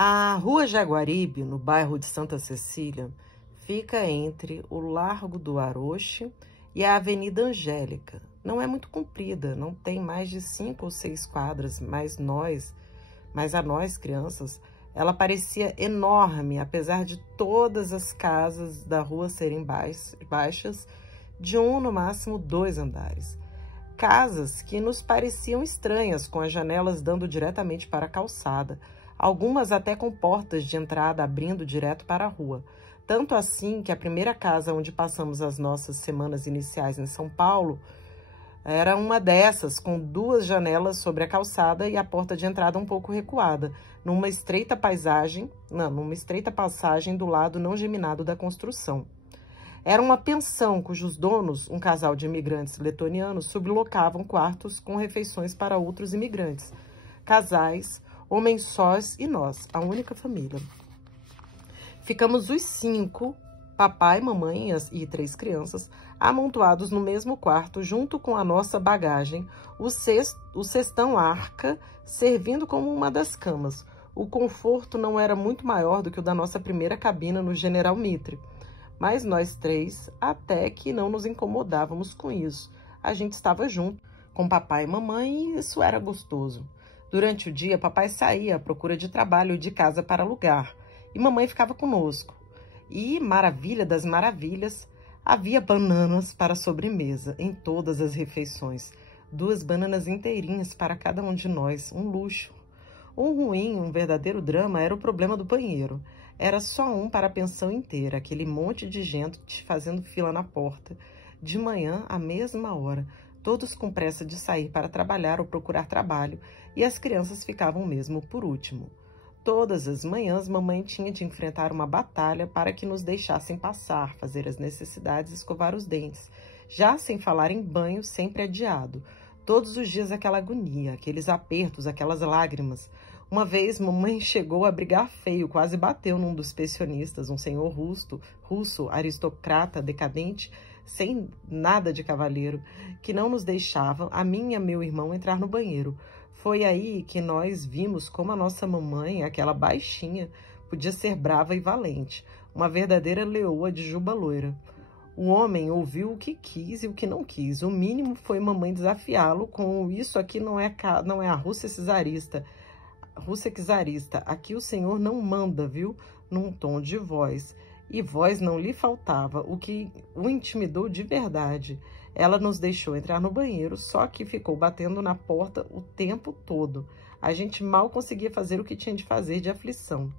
A Rua Jaguaribe, no bairro de Santa Cecília, fica entre o Largo do Aroche e a Avenida Angélica. Não é muito comprida, não tem mais de 5 ou 6 quadras, mas a nós, crianças, ela parecia enorme, apesar de todas as casas da rua serem baixas, de 1, no máximo 2 andares. Casas que nos pareciam estranhas, com as janelas dando diretamente para a calçada, algumas até com portas de entrada abrindo direto para a rua. Tanto assim que a primeira casa onde passamos as nossas semanas iniciais em São Paulo era uma dessas, com 2 janelas sobre a calçada e a porta de entrada um pouco recuada, numa estreita passagem do lado não geminado da construção. Era uma pensão cujos donos, um casal de imigrantes letonianos, sublocavam quartos com refeições para outros imigrantes, casais, homens sós e nós, a única família. Ficamos os 5, papai, mamãe e 3 crianças, amontoados no mesmo quarto, junto com a nossa bagagem, o cestão arca, servindo como uma das camas. O conforto não era muito maior do que o da nossa primeira cabina no General Mitre, mas nós 3 até que não nos incomodávamos com isso. A gente estava junto com papai e mamãe e isso era gostoso. Durante o dia, papai saía à procura de trabalho e de casa para alugar, e mamãe ficava conosco. E, maravilha das maravilhas, havia bananas para a sobremesa em todas as refeições. 2 bananas inteirinhas para cada um de nós, um luxo. Um verdadeiro drama era o problema do banheiro. Era só um para a pensão inteira, aquele monte de gente fazendo fila na porta. De manhã, à mesma hora, todos com pressa de sair para trabalhar ou procurar trabalho, e as crianças ficavam mesmo por último. Todas as manhãs, mamãe tinha de enfrentar uma batalha para que nos deixassem passar, fazer as necessidades e escovar os dentes, já sem falar em banho, sempre adiado. Todos os dias aquela agonia, aqueles apertos, aquelas lágrimas. Uma vez, mamãe chegou a brigar feio, quase bateu num dos pensionistas, um senhor russo, aristocrata, decadente, sem nada de cavalheiro, que não nos deixava, a mim e a meu irmão, entrar no banheiro. Foi aí que nós vimos como a nossa mamãe, aquela baixinha, podia ser brava e valente, uma verdadeira leoa de juba loira. O homem ouviu o que quis e o que não quis. O mínimo foi mamãe desafiá-lo com isso aqui não é a Rússia czarista. Aqui o senhor não manda, viu? Num tom de voz. E voz não lhe faltava, o que o intimidou de verdade. Ela nos deixou entrar no banheiro, só que ficou batendo na porta o tempo todo. A gente mal conseguia fazer o que tinha de fazer de aflição.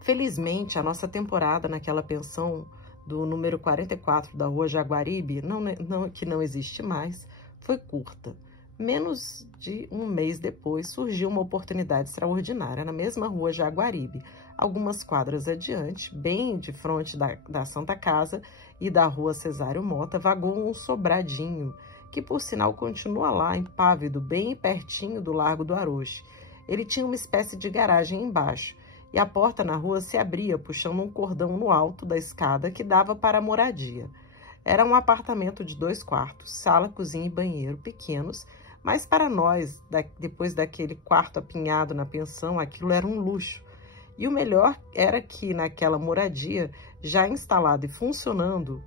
Felizmente, a nossa temporada naquela pensão do número 44 da Rua Jaguaribe, que não existe mais, foi curta. Menos de um mês depois, surgiu uma oportunidade extraordinária na mesma Rua Jaguaribe, algumas quadras adiante, bem de frente da Santa Casa e da Rua Cesário Mota, vagou um sobradinho, que por sinal continua lá, impávido, bem pertinho do Largo do Aroche. Ele tinha uma espécie de garagem embaixo, e a porta na rua se abria, puxando um cordão no alto da escada que dava para a moradia. Era um apartamento de 2 quartos, sala, cozinha e banheiro pequenos, mas para nós, depois daquele quarto apinhado na pensão, aquilo era um luxo. E o melhor era que naquela moradia, já instalado e funcionando,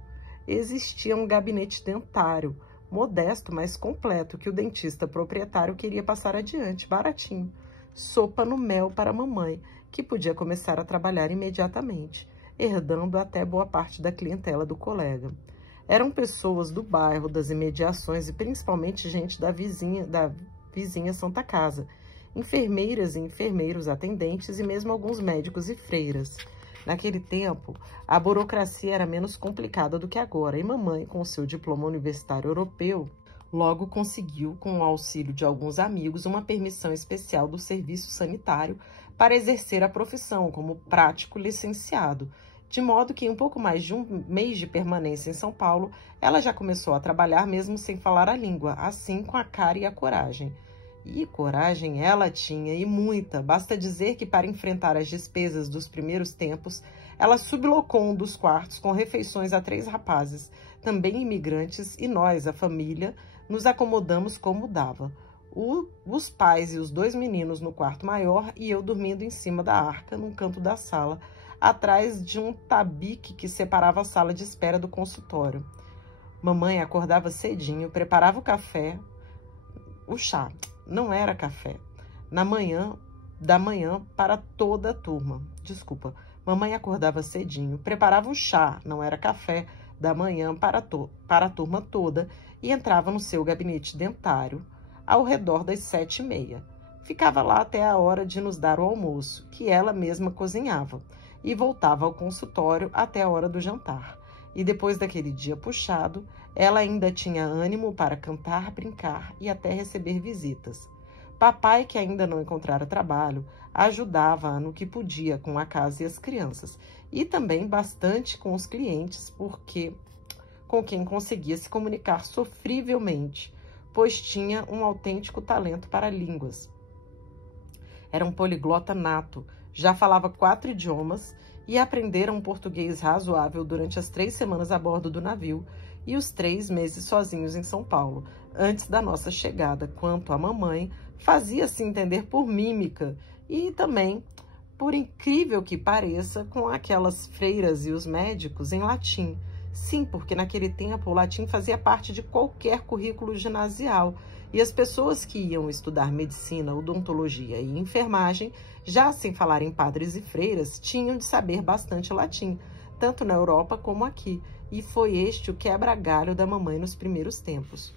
existia um gabinete dentário, modesto, mas completo, que o dentista proprietário queria passar adiante, baratinho. Sopa no mel para a mamãe, que podia começar a trabalhar imediatamente, herdando até boa parte da clientela do colega. Eram pessoas do bairro, das imediações e principalmente gente da vizinha Santa Casa, enfermeiras e enfermeiros, atendentes e mesmo alguns médicos e freiras. Naquele tempo, a burocracia era menos complicada do que agora e mamãe, com seu diploma universitário europeu, logo conseguiu, com o auxílio de alguns amigos, uma permissão especial do serviço sanitário para exercer a profissão como prático licenciado, de modo que em um pouco mais de um mês de permanência em São Paulo, ela já começou a trabalhar mesmo sem falar a língua, assim com a cara e a coragem. E coragem ela tinha, e muita. Basta dizer que para enfrentar as despesas dos primeiros tempos, ela sublocou um dos quartos com refeições a 3 rapazes, também imigrantes, e nós, a família, nos acomodamos como dava. os pais e os 2 meninos no quarto maior e eu dormindo em cima da arca, num canto da sala, atrás de um tabique que separava a sala de espera do consultório. Mamãe acordava cedinho, preparava o café, o chá, não era café, da manhã para toda a turma. Desculpa, mamãe acordava cedinho, preparava o chá, não era café, da manhã para a turma toda e entrava no seu gabinete dentário ao redor das 7h30. Ficava lá até a hora de nos dar o almoço, que ela mesma cozinhava, e voltava ao consultório até a hora do jantar. E depois daquele dia puxado, ela ainda tinha ânimo para cantar, brincar e até receber visitas. Papai, que ainda não encontrara trabalho, ajudava-a no que podia com a casa e as crianças, e também bastante com os clientes, com quem conseguia se comunicar sofrivelmente, pois tinha um autêntico talento para línguas. Era um poliglota nato, já falava 4 idiomas e aprendera um português razoável durante as 3 semanas a bordo do navio e os 3 meses sozinhos em São Paulo, antes da nossa chegada. Quanto à mamãe, fazia-se entender por mímica e também, por incrível que pareça, com aquelas freiras e os médicos em latim. Sim, porque naquele tempo o latim fazia parte de qualquer currículo ginasial e as pessoas que iam estudar medicina, odontologia e enfermagem, já sem falar em padres e freiras, tinham de saber bastante latim, tanto na Europa como aqui, e foi este o quebra-galho da mamãe nos primeiros tempos.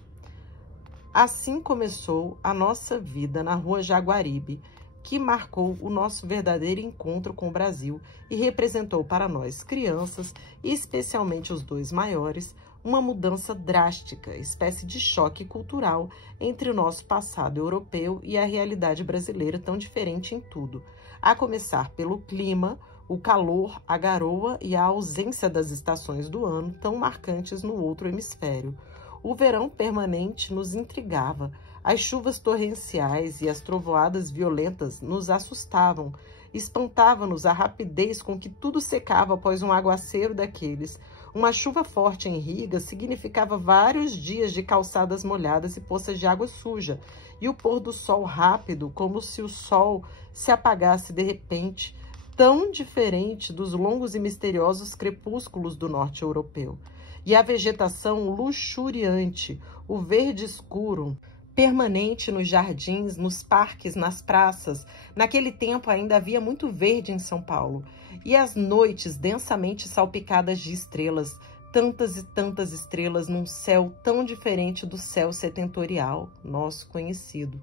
Assim começou a nossa vida na Rua Jaguaribe, que marcou o nosso verdadeiro encontro com o Brasil e representou para nós, crianças, e especialmente os 2 maiores, uma mudança drástica, espécie de choque cultural entre o nosso passado europeu e a realidade brasileira tão diferente em tudo, a começar pelo clima, o calor, a garoa e a ausência das estações do ano tão marcantes no outro hemisfério. O verão permanente nos intrigava, as chuvas torrenciais e as trovoadas violentas nos assustavam, espantava-nos a rapidez com que tudo secava após um aguaceiro daqueles. Uma chuva forte em Riga significava vários dias de calçadas molhadas e poças de água suja, e o pôr do sol rápido, como se o sol se apagasse de repente, tão diferente dos longos e misteriosos crepúsculos do norte europeu. E a vegetação luxuriante, o verde escuro, permanente nos jardins, nos parques, nas praças. Naquele tempo ainda havia muito verde em São Paulo. E as noites densamente salpicadas de estrelas, tantas e tantas estrelas num céu tão diferente do céu setentorial, nosso conhecido.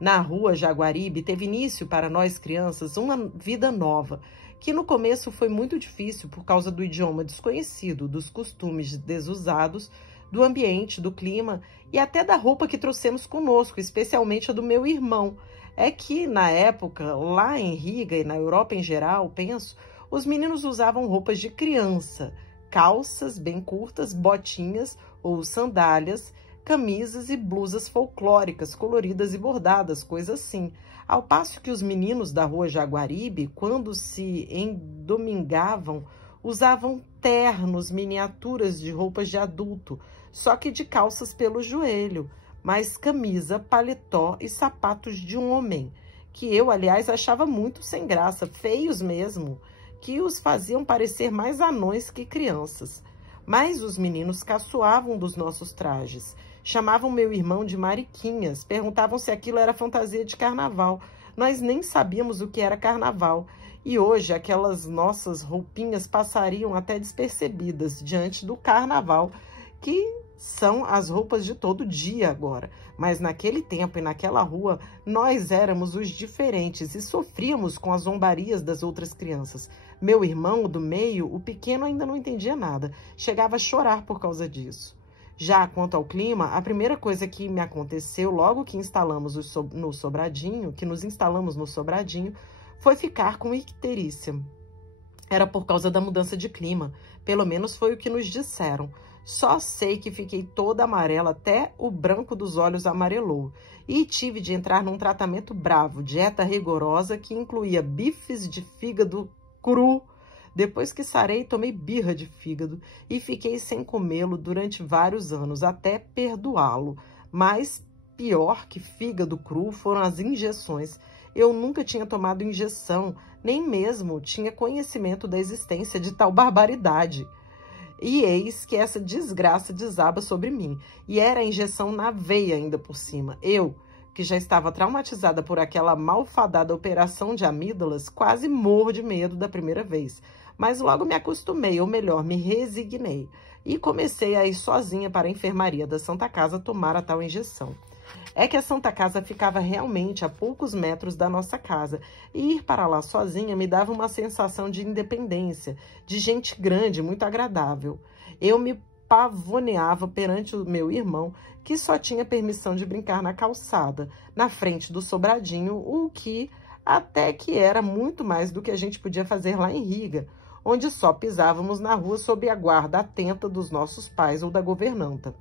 Na Rua Jaguaribe teve início para nós crianças uma vida nova, que no começo foi muito difícil por causa do idioma desconhecido, dos costumes desusados, do ambiente, do clima e até da roupa que trouxemos conosco, especialmente a do meu irmão. É que, na época, lá em Riga e na Europa em geral, penso, os meninos usavam roupas de criança, calças bem curtas, botinhas ou sandálias, camisas e blusas folclóricas, coloridas e bordadas, coisas assim. Ao passo que os meninos da Rua Jaguaribe, quando se endomingavam, usavam ternos, miniaturas de roupas de adulto, só que de calças pelo joelho, mas camisa, paletó e sapatos de um homem, que eu, aliás, achava muito sem graça, feios mesmo, que os faziam parecer mais anões que crianças. Mas os meninos caçoavam dos nossos trajes, chamavam meu irmão de mariquinhas, perguntavam se aquilo era fantasia de carnaval. Nós nem sabíamos o que era carnaval. E hoje aquelas nossas roupinhas passariam até despercebidas diante do carnaval, que são as roupas de todo dia agora. Mas naquele tempo e naquela rua, nós éramos os diferentes e sofríamos com as zombarias das outras crianças. Meu irmão, o do meio, o pequeno, ainda não entendia nada. Chegava a chorar por causa disso. Já quanto ao clima, a primeira coisa que me aconteceu logo que nos instalamos no Sobradinho, foi ficar com icterícia. Era por causa da mudança de clima, pelo menos foi o que nos disseram. Só sei que fiquei toda amarela, até o branco dos olhos amarelou. E tive de entrar num tratamento bravo, dieta rigorosa que incluía bifes de fígado cru. Depois que sarei, tomei birra de fígado e fiquei sem comê-lo durante vários anos, até perdoá-lo. Mas pior que fígado cru foram as injeções. Eu nunca tinha tomado injeção, nem mesmo tinha conhecimento da existência de tal barbaridade. E eis que essa desgraça desaba sobre mim. E era a injeção na veia ainda por cima. Eu, que já estava traumatizada por aquela malfadada operação de amígdalas, quase morro de medo da primeira vez. Mas logo me acostumei, ou melhor, me resignei. E comecei a ir sozinha para a enfermaria da Santa Casa tomar a tal injeção. É que a Santa Casa ficava realmente a poucos metros da nossa casa, e ir para lá sozinha me dava uma sensação de independência, de gente grande, muito agradável. Eu me pavoneava perante o meu irmão, que só tinha permissão de brincar na calçada, na frente do sobradinho, o que até que era muito mais do que a gente podia fazer lá em Riga, onde só pisávamos na rua sob a guarda atenta dos nossos pais ou da governanta.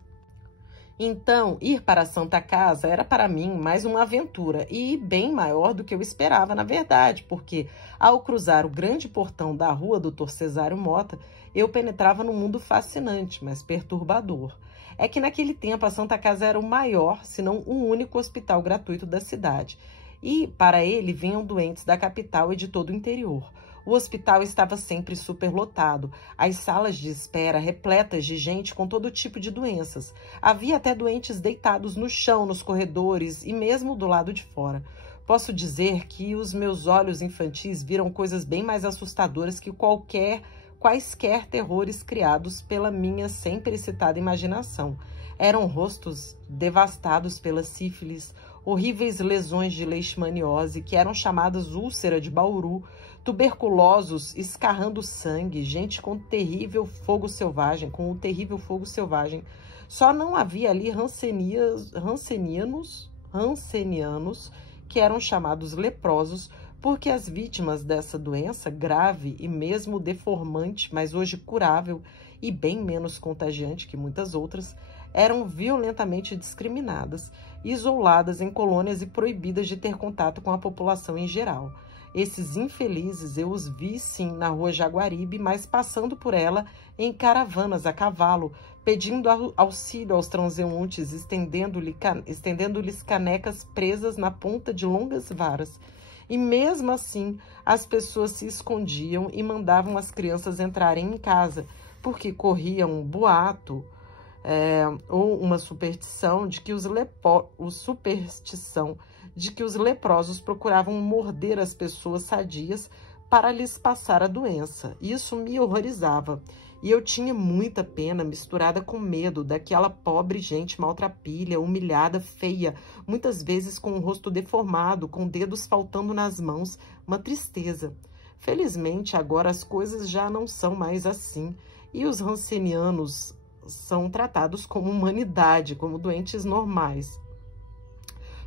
Então, ir para a Santa Casa era para mim mais uma aventura e bem maior do que eu esperava, na verdade, porque ao cruzar o grande portão da rua do Dr. Cesário Mota, eu penetrava num mundo fascinante, mas perturbador. É que naquele tempo a Santa Casa era o maior, se não o único hospital gratuito da cidade, e para ele vinham doentes da capital e de todo o interior. O hospital estava sempre superlotado, as salas de espera repletas de gente com todo tipo de doenças. Havia até doentes deitados no chão, nos corredores e mesmo do lado de fora. Posso dizer que os meus olhos infantis viram coisas bem mais assustadoras que quaisquer terrores criados pela minha sempre excitada imaginação. Eram rostos devastados pela sífilis, horríveis lesões de leishmaniose, que eram chamadas úlcera de Bauru, tuberculosos escarrando sangue, gente com o terrível fogo selvagem. Só não havia ali rancenianos, que eram chamados leprosos, porque as vítimas dessa doença grave e mesmo deformante, mas hoje curável e bem menos contagiante que muitas outras, eram violentamente discriminadas, isoladas em colônias e proibidas de ter contato com a população em geral. Esses infelizes eu os vi sim na rua Jaguaribe, mas passando por ela em caravanas a cavalo, pedindo auxílio aos transeuntes, estendendo-lhes canecas presas na ponta de longas varas. E mesmo assim, as pessoas se escondiam e mandavam as crianças entrarem em casa, porque corria um boato ou uma superstição de que os leprosos procuravam morder as pessoas sadias para lhes passar a doença. Isso me horrorizava. E eu tinha muita pena misturada com medo daquela pobre gente maltrapilha, humilhada, feia, muitas vezes com o rosto deformado, com dedos faltando nas mãos, uma tristeza. Felizmente, agora as coisas já não são mais assim, e os rancenianos são tratados como humanidade, como doentes normais.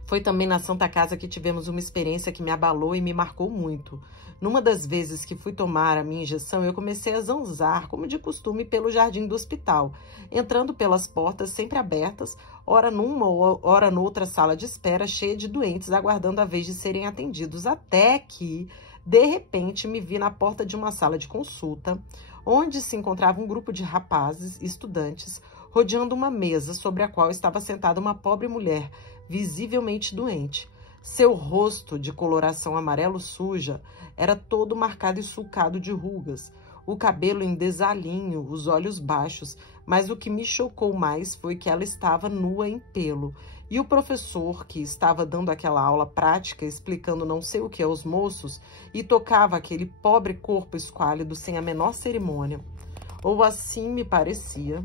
Foi também na Santa Casa que tivemos uma experiência que me abalou e me marcou muito. Numa das vezes que fui tomar a minha injeção, eu comecei a zanzar, como de costume, pelo jardim do hospital, entrando pelas portas sempre abertas, ora numa, ora noutra sala de espera, cheia de doentes, aguardando a vez de serem atendidos, até que, de repente, me vi na porta de uma sala de consulta, onde se encontrava um grupo de rapazes, estudantes, rodeando uma mesa sobre a qual estava sentada uma pobre mulher, visivelmente doente. Seu rosto, de coloração amarelo suja, era todo marcado e sulcado de rugas, o cabelo em desalinho, os olhos baixos, mas o que me chocou mais foi que ela estava nua em pelo, e o professor, que estava dando aquela aula prática, explicando não sei o que aos moços, e tocava aquele pobre corpo esquálido sem a menor cerimônia. Ou assim me parecia.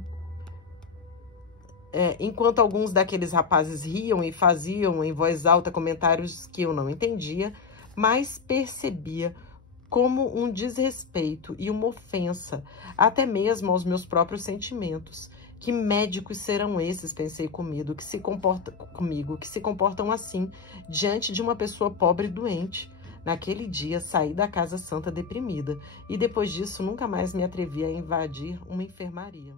Enquanto alguns daqueles rapazes riam e faziam em voz alta comentários que eu não entendia, mas percebia como um desrespeito e uma ofensa, até mesmo aos meus próprios sentimentos. Que médicos serão esses, pensei comigo, que se comportam assim diante de uma pessoa pobre e doente. Naquele dia, saí da Casa Santa deprimida, e depois disso nunca mais me atrevi a invadir uma enfermaria.